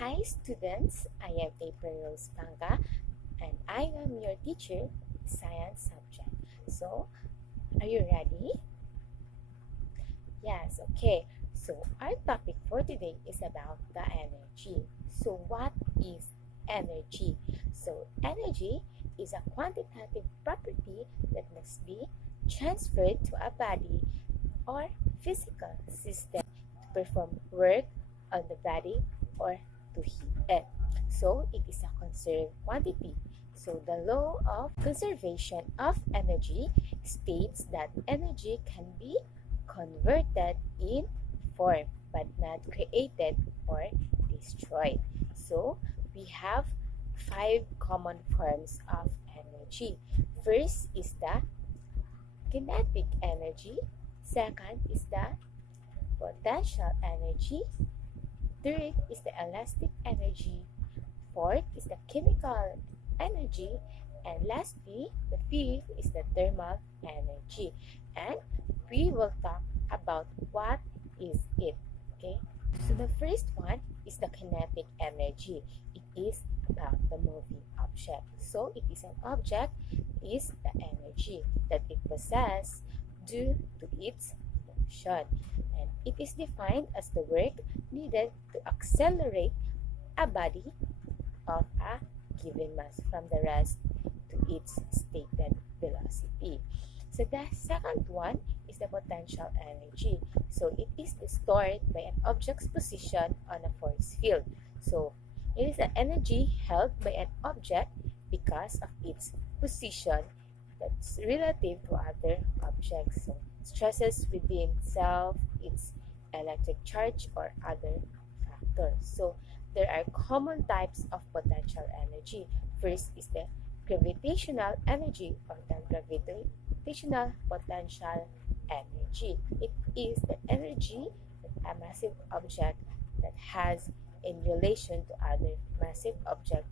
Hi students, I am April Rose Panga and I am your teacher in science subject. So, are you ready? Yes, okay. So, our topic for today is about the energy. So, what is energy? So, energy is a quantitative property that must be transferred to a body or physical system to perform work on the body or to heat it. So it is a conserved quantity. So the law of conservation of energy states that energy can be converted in form but not created or destroyed. So we have five common forms of energy. First is the kinetic energy. Second is the potential energy. Third is the elastic energy. Fourth is the chemical energy. And lastly, the fifth is the thermal energy. And we will talk about what is it. Okay? So the first one is the kinetic energy. It is about the moving object. So it is an object is the energy that it possesses due to its motion. And it is defined as the work needed to accelerate a body of a given mass from the rest to its stated velocity. So the second one is the potential energy. So it is stored by an object's position on a force field. So it is the energy held by an object because of its position that's relative to other objects. So stresses within itself, its electric charge or other factors. So there are common types of potential energy. First is the gravitational energy or the gravitational potential energy. It is the energy that a massive object that has in relation to other massive object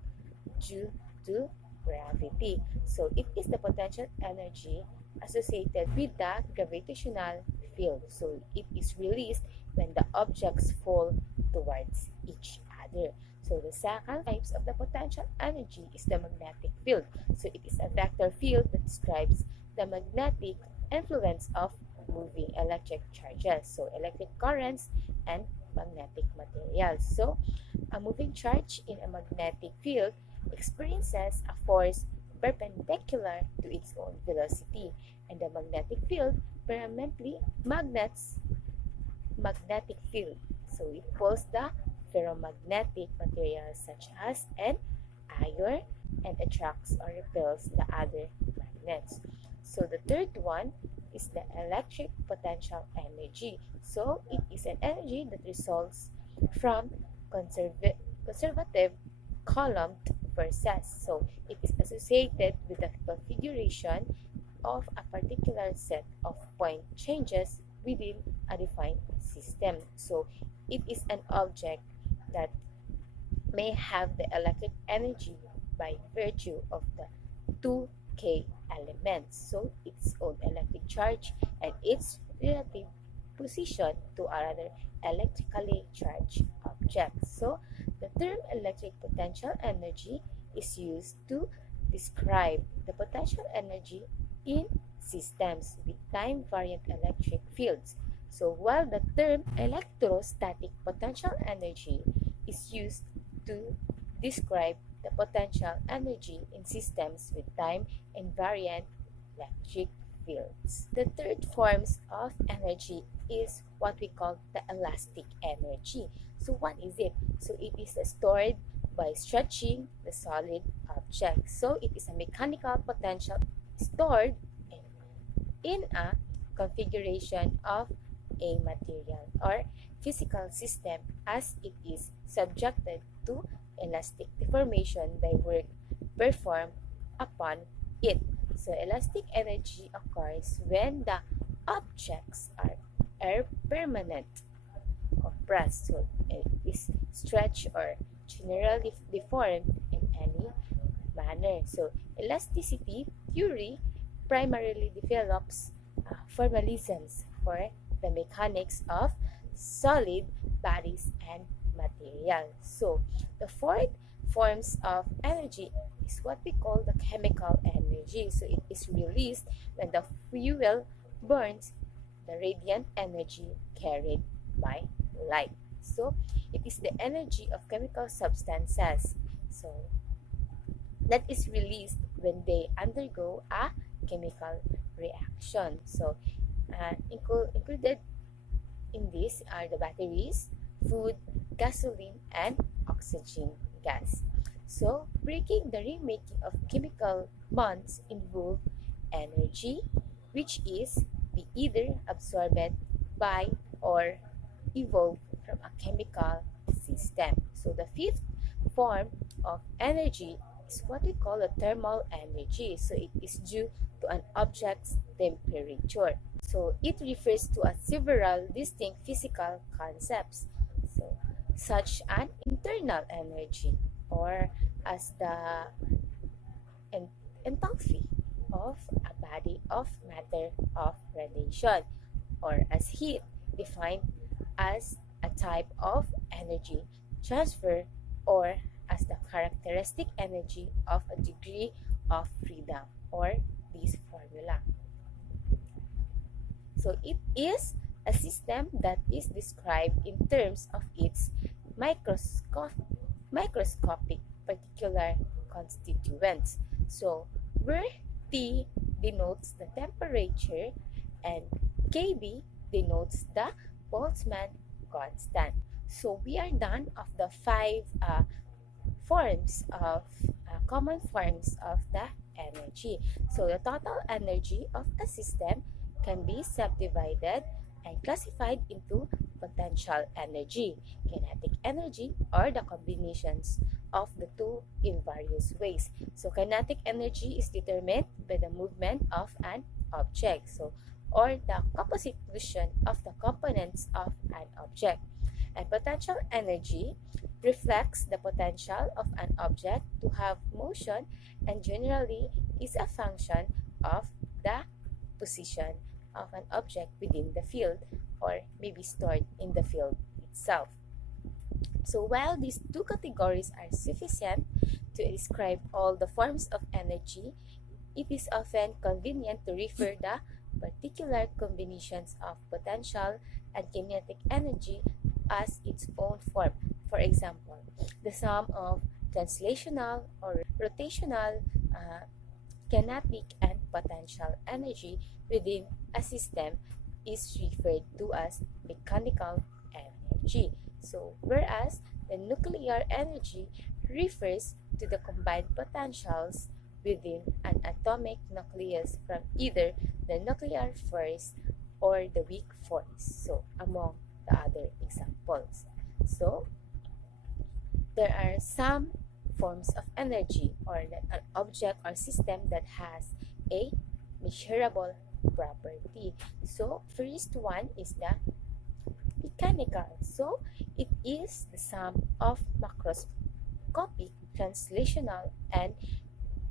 due to gravity. So it is the potential energy associated with the gravitational field. So it is released when the objects fall towards each other. So the second types of the potential energy is the magnetic field. So it is a vector field that describes the magnetic influence of moving electric charges. So electric currents and magnetic materials. So a moving charge in a magnetic field experiences a force perpendicular to its own velocity, and the magnetic field permanently magnetic field. So it pulls the ferromagnetic materials such as an iron and attracts or repels the other magnets. So the third one is the electric potential energy. So it is an energy that results from conservative column forces. So it is associated with the configuration of a particular set of point changes within a defined system. So it is an object that may have the electric energy by virtue of the 2K elements. So its own electric charge and its relative position to other electrically charged objects. So the term electric potential energy is used to describe the potential energy in systems with time-variant electric fields. So while the term electrostatic potential energy is used to describe the potential energy in systems with time invariant electric fields. The third forms of energy is what we call the elastic energy. So what is it? So it is stored by stretching the solid object. So it is a mechanical potential stored in a configuration of a material or physical system as it is subjected to elastic deformation by work performed upon it. So elastic energy occurs when the objects are permanent compressed. So it is stretched or generally deformed in any manner. So elasticity theory primarily develops formalisms for the mechanics of solid bodies and materials. material. So the fourth forms of energy is what we call the chemical energy. So it is released when the fuel burns, the radiant energy carried by light. So it is the energy of chemical substances. So that is released when they undergo a chemical reaction. So included in this are the batteries, food, gasoline, and oxygen gas. So breaking the remaking of chemical bonds involve energy, which is be either absorbed by or evolved from a chemical system. So the fifth form of energy is what we call a thermal energy. So it is due to an object's temperature. So it refers to a several distinct physical concepts. So such an internal energy or as the enthalpy of a body of matter of radiation, or as heat, defined as a type of energy transfer, or as the characteristic energy of a degree of freedom, or this formula. So it is a system that is described in terms of its microscopic particular constituents. So where T denotes the temperature and Kb denotes the Boltzmann constant. So we are done of the five forms of common forms of the energy. So the total energy of a system can be subdivided and classified into potential energy, kinetic energy, or the combinations of the two in various ways. So kinetic energy is determined by the movement of an object, so or the composite motion of the components of an object. And potential energy reflects the potential of an object to have motion and generally is a function of the position of an object within the field or may be stored in the field itself. So while these two categories are sufficient to describe all the forms of energy, it is often convenient to refer the particular combinations of potential and kinetic energy as its own form. For example, the sum of translational or rotational kinetic and potential energy within a system is referred to as mechanical energy. So, whereas the nuclear energy refers to the combined potentials within an atomic nucleus from either the nuclear force or the weak force. So, among the other examples. So, there are some forms of energy or an object or system that has a measurable property. So, first one is the mechanical. So, it is the sum of macroscopic, translational, and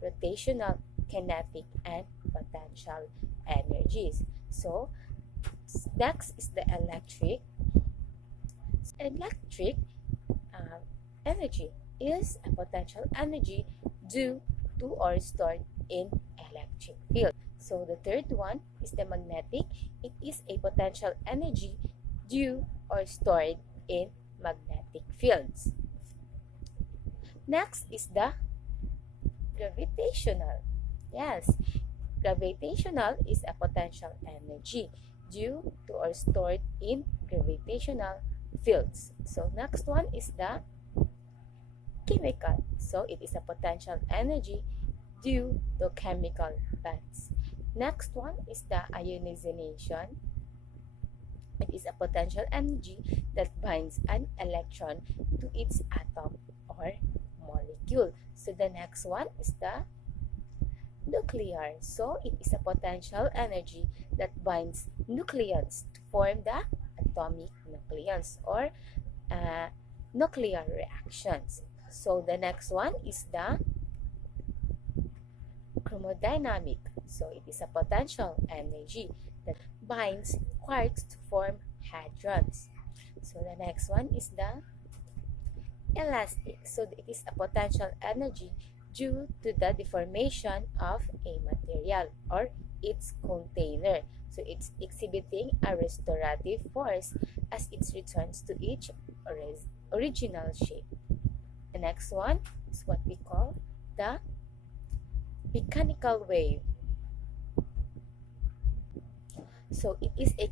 rotational kinetic and potential energies. So, next is the electric. Electric energy is a potential energy due to or stored in electric field. So the third one is the magnetic. It is a potential energy due or stored in magnetic fields. Next is the gravitational. Yes, gravitational is a potential energy due to or stored in gravitational fields. So next one is the chemical. So it is a potential energy due to chemical bonds. Next one is the ionization. It is a potential energy that binds an electron to its atom or molecule. So the next one is the nuclear. So it is a potential energy that binds nucleons to form the atomic nucleons or nuclear reactions. So the next one is the chromodynamic. So it is a potential energy that binds quarks to form hadrons. So the next one is the elastic. So it is a potential energy due to the deformation of a material or its container. So it's exhibiting a restorative force as it returns to its original shape. The next one is what we call the mechanical wave. So it is a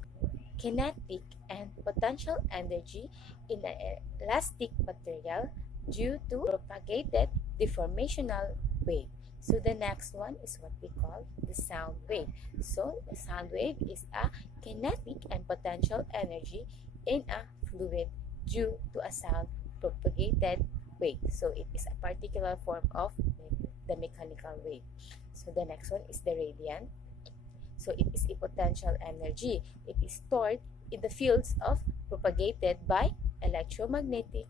kinetic and potential energy in an elastic material due to propagated deformational wave. So the next one is what we call the sound wave. So the sound wave is a kinetic and potential energy in a fluid due to a sound propagated wave. So it is a particular form of the mechanical wave. So the next one is the radiant. So it is a potential energy. It is stored in the fields of propagated by electromagnetic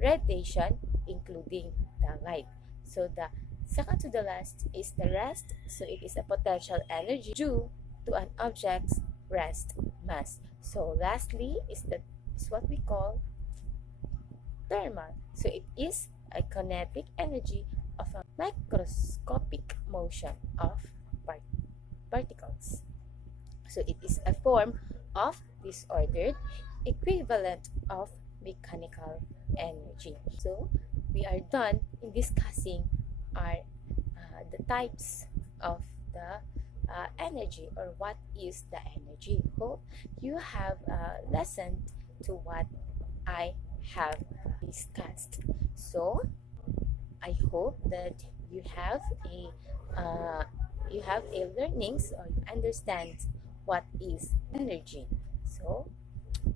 radiation, including the light. So the second to the last is the rest. So it is a potential energy due to an object's rest mass. So lastly is what we call thermal. So it is a kinetic energy of a microscopic motion of particles. So it is a form of disordered equivalent of mechanical energy. So we are done in discussing the types of the energy, or what is the energy. Hope you have listened to what I have discussed. So I hope that you have uh, a learnings, or you understand what is energy. So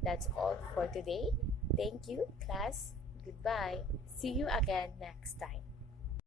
that's all for today. Thank you, class. Goodbye. See you again next time.